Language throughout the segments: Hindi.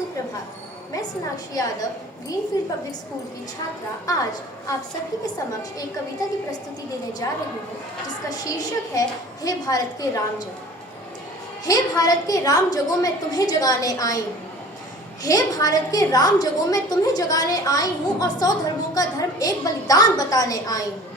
सुप्रभात। मैं Sonakshi Yadav greenfield public school की छात्रा आज आप सभी के समक्ष एक कविता की प्रस्तुति देने जा रही हूँ, जिसका शीर्षक है हे भारत के राम जगो। हे भारत के राम जगो मैं तुम्हें जगाने आई हूँ। हे भारत के राम जगो मैं तुम्हें जगाने आई हूँ और 100 धर्मों का धर्म एक बलिदान बताने आई हूँ।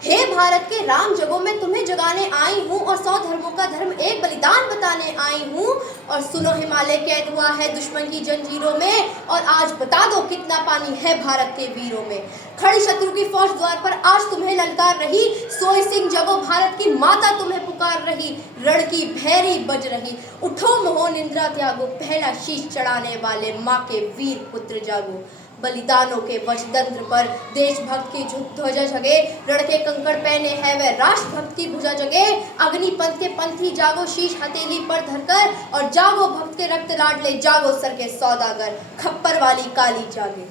हे भारत के राम जगो मैं तुम्हें जगाने आई हूँ और 100 धर्मों का धर्म एक बलिदान बताने आई हूँ। और सुनो हिमालय कैद हुआ है दुश्मन की जंजीरों में, और आज बता दो कितना पानी है भारत के वीरों में। खड़ी शत्रु की फौज द्वार पर आज तुम्हें ललकार रही, सोई सिंह जगो भारत की माता तुम्हें पुकार रही। रण की भैरी बज रही, उठो मोहो निंद्रा त्यागो, पहला शीश चढ़ाने वाले माँ के वीर पुत्र जागो। बलिदानों के वज्रतंत्र पर देशभक्त की ध्वजा जगे, रण के कंकड़ पहने है वह राष्ट्रभक्त की भुजा जगे। अग्निपंथ के पंथी जागो शीश हथेली पर धरकर, और जागो भक्त के रक्त लाडले जागो सर के सौदागर। खप्पर वाली काली जागे,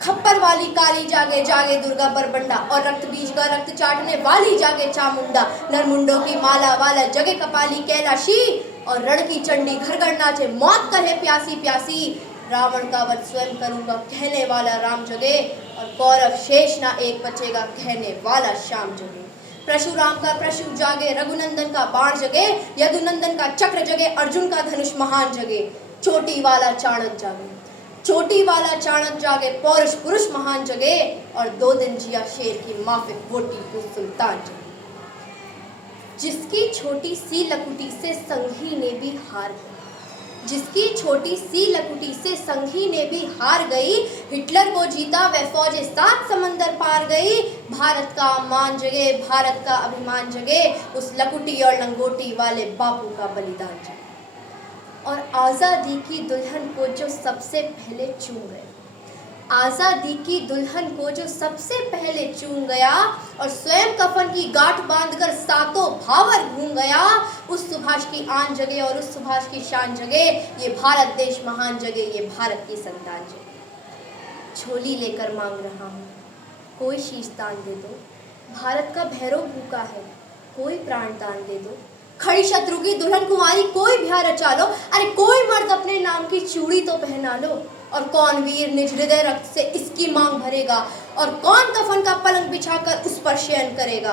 खप्पर वाली काली जागे, जागे दुर्गा बरबंडा, और रक्त बीज का रक्त चाटने वाली जागे चामुंडा। नरमुंडों की माला वाला जगे कपाली कैलाशी, और रण की चंडी घर घर नाचे मौत कहे प्यासी प्यासी। रावण का वध स्वयं करूंगा कहने वाला राम जगे, और कौरव शेष ना एक बचेगा कहने वाला श्याम जगे। परशुराम का परशु जागे, रघुनंदन का बाण जगे, यदुनंदन का चक्र जगे, अर्जुन का धनुष महान जगे। चोटी वाला चाणक्य जागे, चोटी वाला चाणक्य जागे, पौरुष पुरुष महान जगे, और 2 दिन जिया शेर की माफिक वो टीपू सुल्तान जगे। जिसकी छोटी सी लकुटी से संघी ने भी हार गई, जिसकी छोटी सी लकुटी से संघी ने भी हार गई। हिटलर को जीता वह फौजें 7 समंदर पार गई। भारत का मान जगे, भारत का अभिमान जगे, उस लकुटी और लंगोटी वाले बापू का बलिदान जगे। और आज़ादी की दुल्हन को जो सबसे पहले चूम गया, आज़ादी की दुल्हन को जो सबसे पहले चूम गया, और स्वयं कफन की गांठ बांधकर सातों भावर घूम गया। उस सुभाष की आन जगे और उस सुभाष की शान जगे, ये भारत देश महान जगे, ये भारत की संतान जगे। झोली लेकर मांग रहा हूँ कोई शीश दान दे दो, भारत का भैरव भूखा है कोई प्राण दान दे दो। खड़ी शत्रु की दुल्हन कुमारी कोई ब्याह रचा लो, अरे कोई मर्द अपने नाम की चूड़ी तो पहना लो। और कौन वीर निज हृदय रक्त से इसकी मांग भरेगा, और कौन कफन का पलंग बिछाकर उस पर शयन करेगा।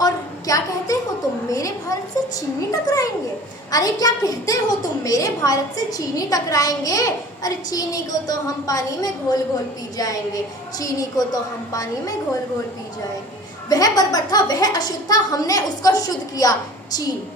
और क्या कहते हो तुम मेरे भारत से चीनी टकराएंगे, अरे क्या कहते हो तुम मेरे भारत से चीनी टकराएंगे। अरे चीनी को तो हम पानी में घोल घोल पी जाएंगे, चीनी को तो हम पानी में घोल घोल पी जाएंगे। वह बर्बर था वह अशुद्ध था हमने उसको शुद्ध किया चीन,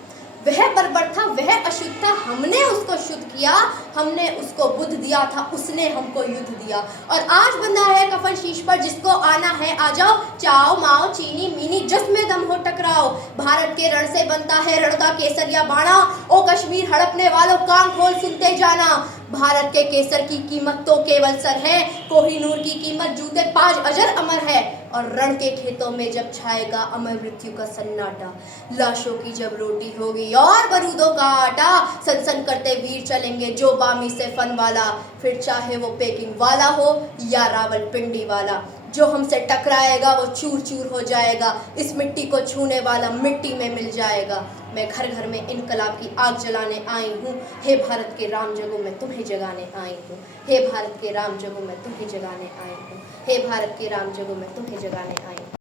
वह बर्बर था वह अशुद्ध था हमने उसको शुद्ध किया। हमने उसको बुद्ध दिया था उसने हमको युद्ध दिया। और आज बंधा है कफन शीश पर जिसको आना है आ जाओ, चाओ माओ चीनी मीनी जिसमें दम हो टकराओ। भारत के रण से बनता है रण का केसरिया बाणा, ओ कश्मीर हड़पने वालों कान खोल सुनते जाना। भारत के केसर की कीमत तो केवल सर है, कोहिनूर की कीमत जूते 5 अजर अमर है। और रण के खेतों में जब छाएगा अमर मृत्यु का सन्नाटा, लाशों की जब रोटी होगी और बारूदों का आटा, सनसन करते वीर चलेंगे जो बामी से फन वाला, फिर चाहे वो पेकिंग वाला हो या रावलपिंडी वाला। जो हमसे टकराएगा वो चूर चूर हो जाएगा, इस मिट्टी को छूने वाला मिट्टी में मिल जाएगा। मैं घर घर में इनकलाब की आग जलाने आई हूँ, हे भारत के राम जगो मैं तुम्हें जगाने आई हूँ। हे भारत के राम जगो मैं तुम्हें जगाने आई हूँ, हे भारत के राम जगो मैं तुम्हें जगाने आई हूँ।